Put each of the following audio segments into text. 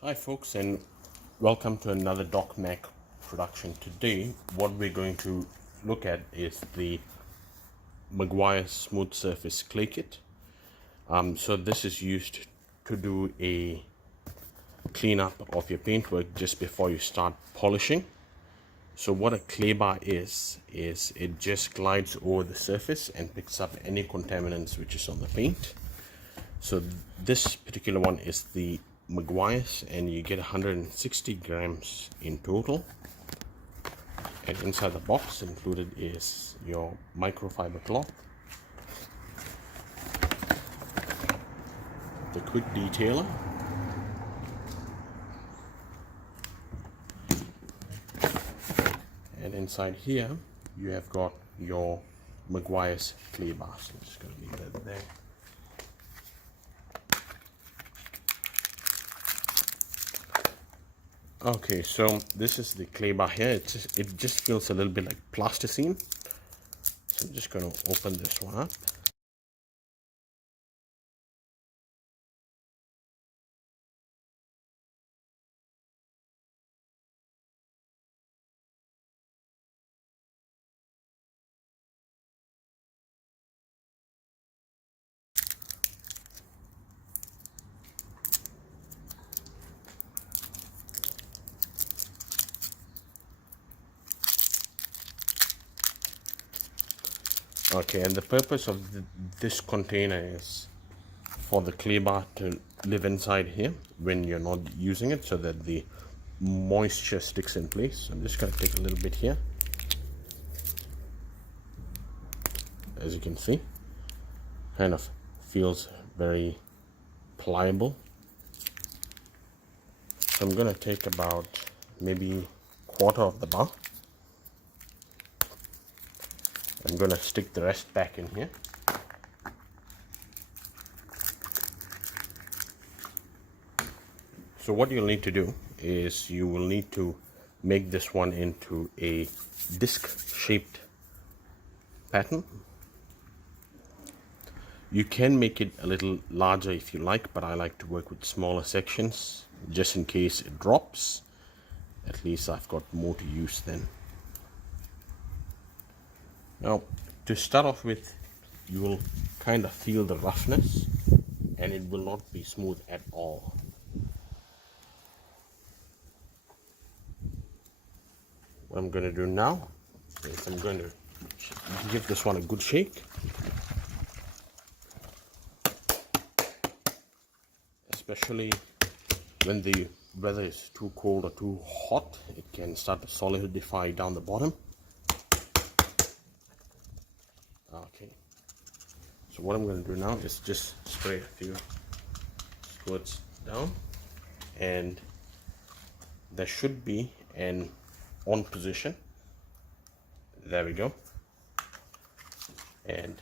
Hi folks, and welcome to another DocMack production. Today what we're going to look at is the Meguiar Smooth Surface Clay Kit. So this is used to do a cleanup of your paintwork just before you start polishing. So what a clay bar is it just glides over the surface and picks up any contaminants which is on the paint. So this particular one is the Meguiar's, and you get 160 grams in total. And inside the box included is your microfiber cloth, the quick detailer, and inside here you have got your Meguiar's clay bar. So I'm just going to leave that there. Okay, so this is the clay bar here. It just feels a little bit like plasticine. So I'm just going to open this one up. Okay, and the purpose of this container is for the clay bar to live inside here when you're not using it, so that the moisture sticks in place. I'm just going to take a little bit here. As you can see, kind of feels very pliable. So I'm going to take about maybe quarter of the bar. I'm going to stick the rest back in here. So what you'll need to do is you will need to make this one into a disc shaped pattern. You can make it a little larger if you like, but I like to work with smaller sections just in case it drops. At least I've got more to use then. Now, to start off with, you will kind of feel the roughness, and it will not be smooth at all. What I'm going to do now is I'm going to give this one a good shake. Especially when the weather is too cold or too hot, it can start to solidify down the bottom. Okay, so what I'm going to do now is just spray a few squirts down, and there should be an on position. There we go. And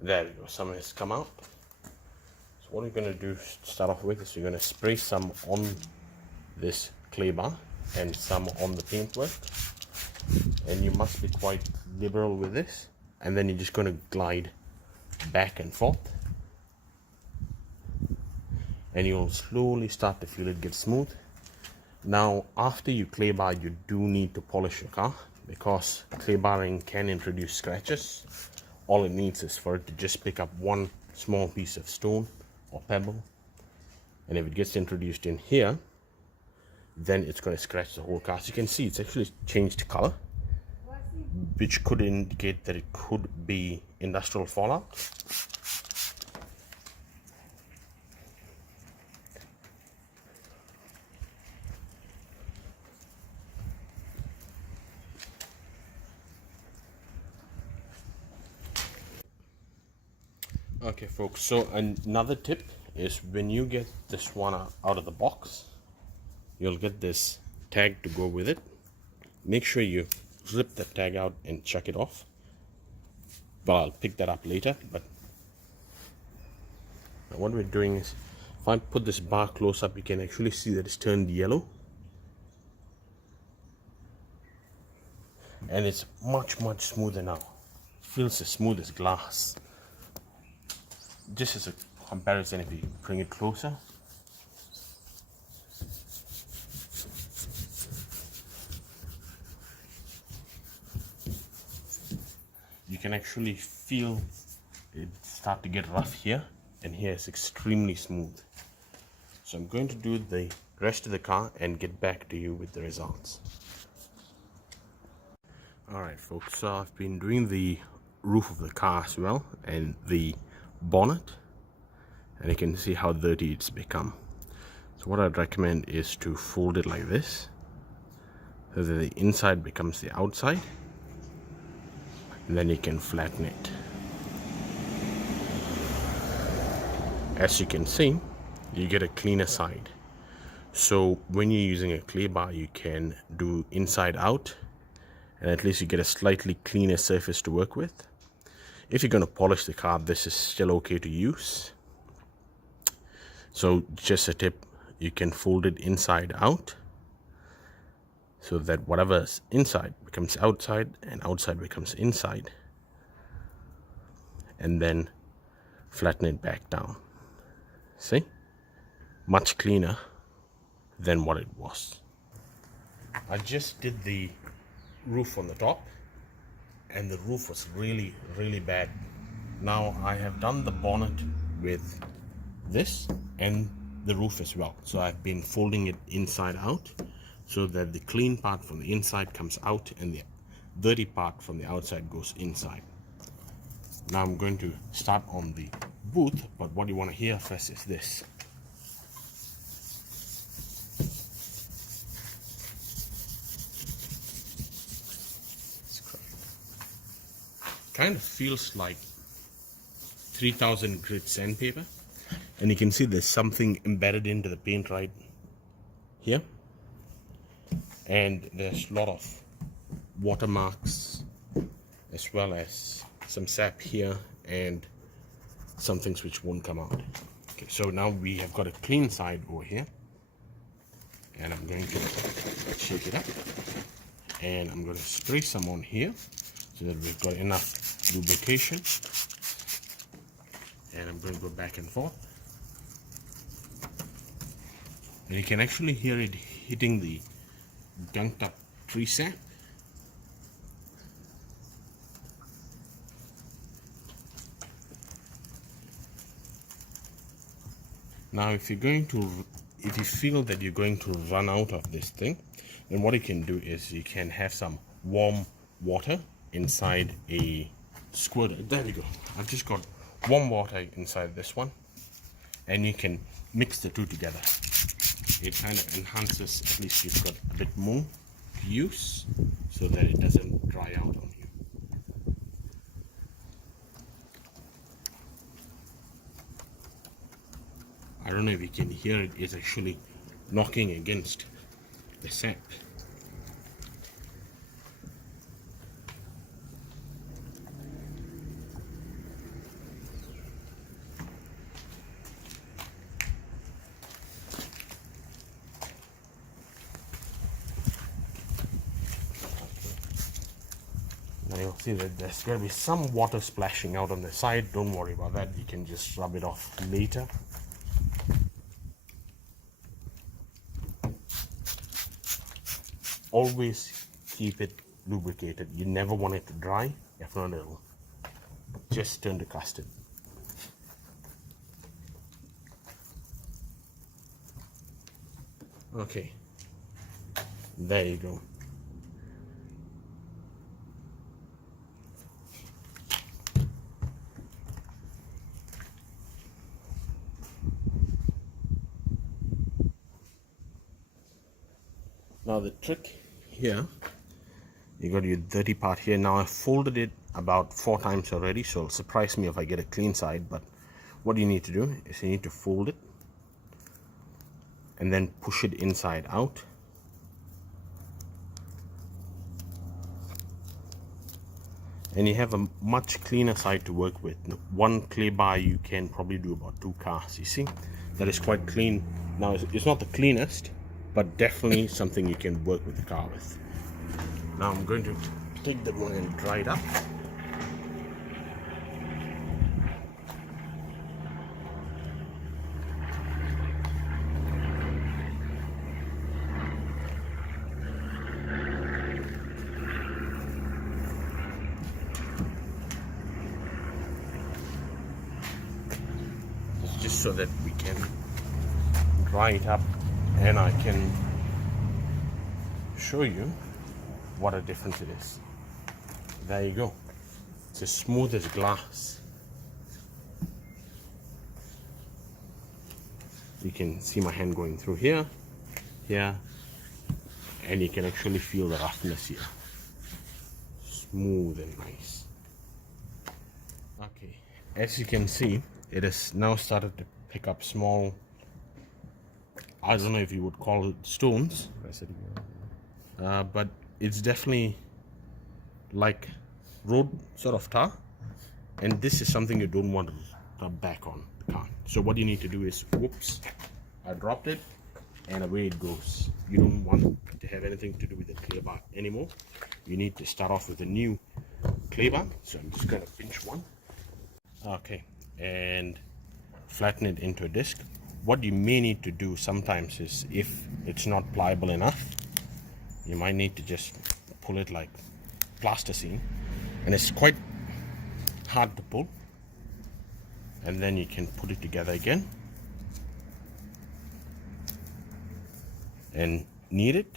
there we go, some has come out. So what we're going to do to start off with is you're going to spray some on this clay bar and some on the paintwork, and you must be quite liberal with this, and then you're just going to glide back and forth, and you'll slowly start to feel it get smooth. Now after you clay bar, you do need to polish your car, because clay barring can introduce scratches. All it needs is for it to just pick up one small piece of stone or pebble, and if it gets introduced in here, then it's going to scratch the whole car. As you can see, it's actually changed color, which could indicate that it could be industrial fallout. Okay folks, so another tip is when you get this one out of the box, you'll get this tag to go with it. Make sure you rip the tag out and chuck it off. Well, I'll pick that up later, but what we're doing is, if I put this bar close up, you can actually see that it's turned yellow, and it's much smoother now. It feels as smooth as glass. Just as a comparison, if you bring it closer, you can actually feel it start to get rough here, and here it's extremely smooth. So I'm going to do the rest of the car and get back to you with the results. Alright folks, so I've been doing the roof of the car as well and the bonnet, and you can see how dirty it's become. So what I'd recommend is to fold it like this, so that the inside becomes the outside, and then you can flatten it. As you can see, you get a cleaner side. So when you're using a clay bar, you can do inside out, and at least you get a slightly cleaner surface to work with. If you're going to polish the car, this is still okay to use. So just a tip, you can fold it inside out, so that whatever's inside becomes outside and outside becomes inside, and then flatten it back down. See? Much cleaner than what it was. I just did the roof on the top, and the roof was really bad. Now I have done the bonnet with this and the roof as well. So I've been folding it inside out, so that the clean part from the inside comes out and the dirty part from the outside goes inside. Now I'm going to start on the booth, but what you want to hear first is this. Kind of feels like 3000 grit sandpaper, and you can see there's something embedded into the paint right here, and there's a lot of watermarks as well as some sap here and some things which won't come out. Okay, so now we have got a clean side over here, and I'm going to shake it up, and I'm going to spray some on here so that we've got enough lubrication, and I'm going to go back and forth, and you can actually hear it hitting the gunked up tree sap. Now if you feel that you're going to run out of this thing, then what you can do is you can have some warm water inside a squirter. There we go. I've just got warm water inside this one, and you can mix the two together. It kind of enhances, at least you've got a bit more to use, so that it doesn't dry out on you. I don't know if you can hear it, it's actually knocking against the sap. Now you'll see that there's going to be some water splashing out on the side. Don't worry about that, you can just rub it off later. Always keep it lubricated. You never want it to dry. If not, it'll just turn to custard. Okay, there you go. Now the trick here, you got your dirty part here. Now I folded it about 4 times already, so it'll surprise me if I get a clean side. But what you need to do is you need to fold it and then push it inside out, and you have a much cleaner side to work with. One clay bar you can probably do about 2 cars. You see, that is quite clean. Now it's not the cleanest, but definitely something you can work with the car with. Now I'm going to take that one and dry it up. just so that we can dry it up and I can show you what a difference it is. There you go. It's as smooth as glass. You can see my hand going through here, and you can actually feel the roughness here. Smooth and nice. Okay, as you can see, it has now started to pick up small, I don't know if you would call it stones, but it's definitely like road sort of tar, and this is something you don't want to rub back on the car. So what you need to do is, whoops, I dropped it, and away it goes. You don't want to have anything to do with the clay bar anymore. You need to start off with a new clay bar. So I'm just going to pinch one. Okay, and flatten it into a disc. What you may need to do sometimes is, if it's not pliable enough, you might need to just pull it like plasticine, and it's quite hard to pull, and then you can put it together again and knead it,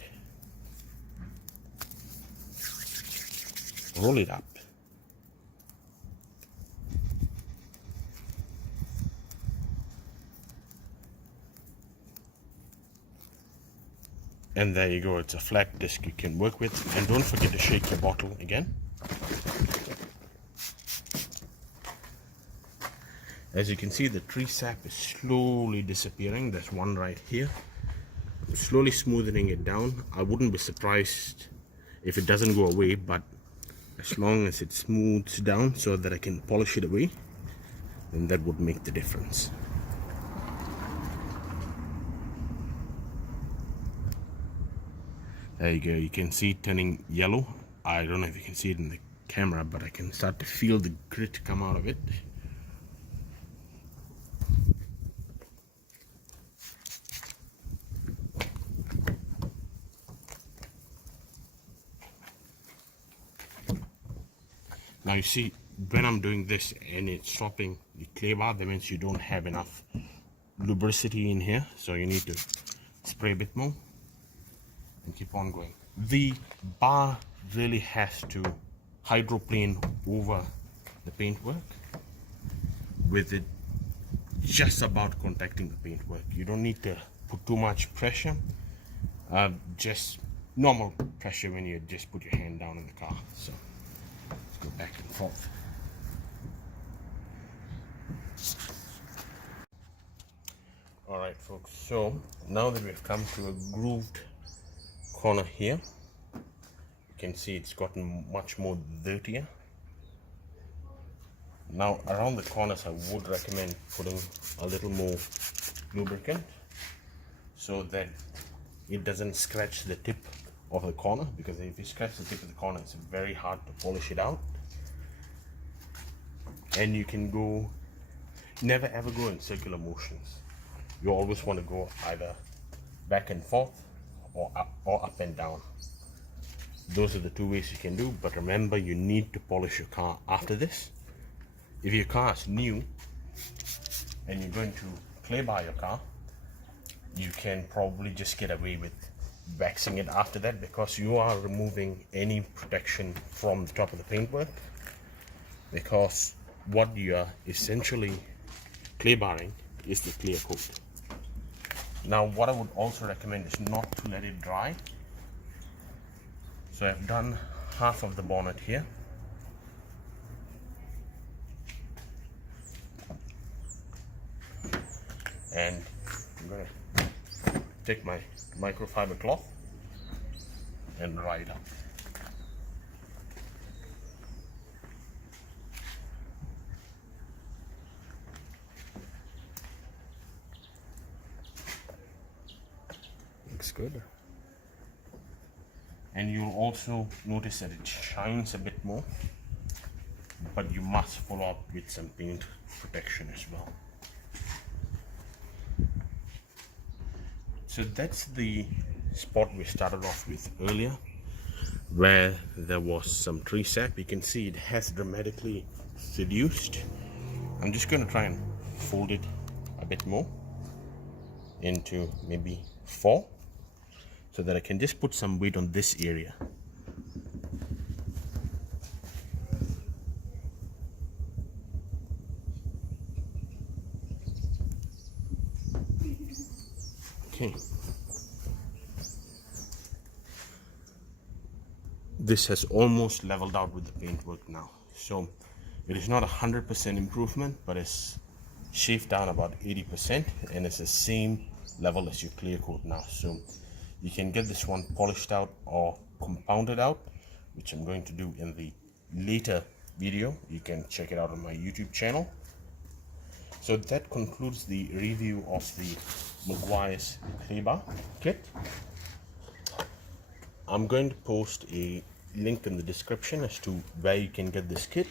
roll it up, and there you go. It's a flat disc you can work with. And don't forget to shake your bottle again. As you can see, the tree sap is slowly disappearing. There's one right here. I'm slowly smoothing it down. I wouldn't be surprised if it doesn't go away, but as long as it smooths down so that I can polish it away, then that would make the difference. There you go. You can see it turning yellow. I don't know if you can see it in the camera, but I can start to feel the grit come out of it. Now you see, when I'm doing this and it's swapping the clay bar, that means you don't have enough lubricity in here, so you need to spray a bit more and keep on going. The bar really has to hydroplane over the paintwork, with it just about contacting the paintwork. You don't need to put too much pressure, just normal pressure when you just put your hand down in the car. So let's go back and forth. Alright folks, so now that we've come to a grooved corner here, you can see it's gotten much more dirtier. Now around the corners I would recommend putting a little more lubricant so that it doesn't scratch the tip of the corner, because if you scratch the tip of the corner, it's very hard to polish it out. And you can go, never ever go in circular motions. You always want to go either back and forth or up and down. Those are the two ways you can do, but remember, you need to polish your car after this. If your car is new and you're going to clay bar your car, you can probably just get away with waxing it after that, because you are removing any protection from the top of the paintwork, because what you are essentially clay barring is the clear coat. Now what I would also recommend is not to let it dry. So I've done half of the bonnet here. And I'm going to take my microfiber cloth and dry it up. Looks good. And you'll also notice that it shines a bit more, but you must follow up with some paint protection as well. So that's the spot we started off with earlier, where there was some tree sap. You can see it has dramatically reduced. I'm just going to try and fold it a bit more into maybe 4, so that I can just put some weight on this area. Okay. This has almost leveled out with the paintwork now. So it is not 100% improvement, but it's shaved down about 80%, and it's the same level as your clear coat now. So you can get this one polished out or compounded out, which I'm going to do in the later video. You can check it out on my YouTube channel. So that concludes the review of the Meguiar's Kleber kit. I'm going to post a link in the description as to where you can get this kit.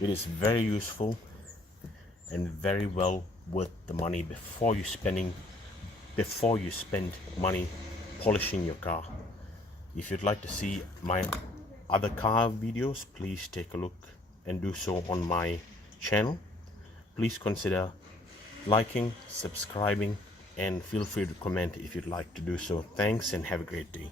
It is very useful and very well worth the money before you spend money polishing your car. If you'd like to see my other car videos, please take a look and do so on my channel. Please consider liking, subscribing, and feel free to comment if you'd like to do so. Thanks and have a great day.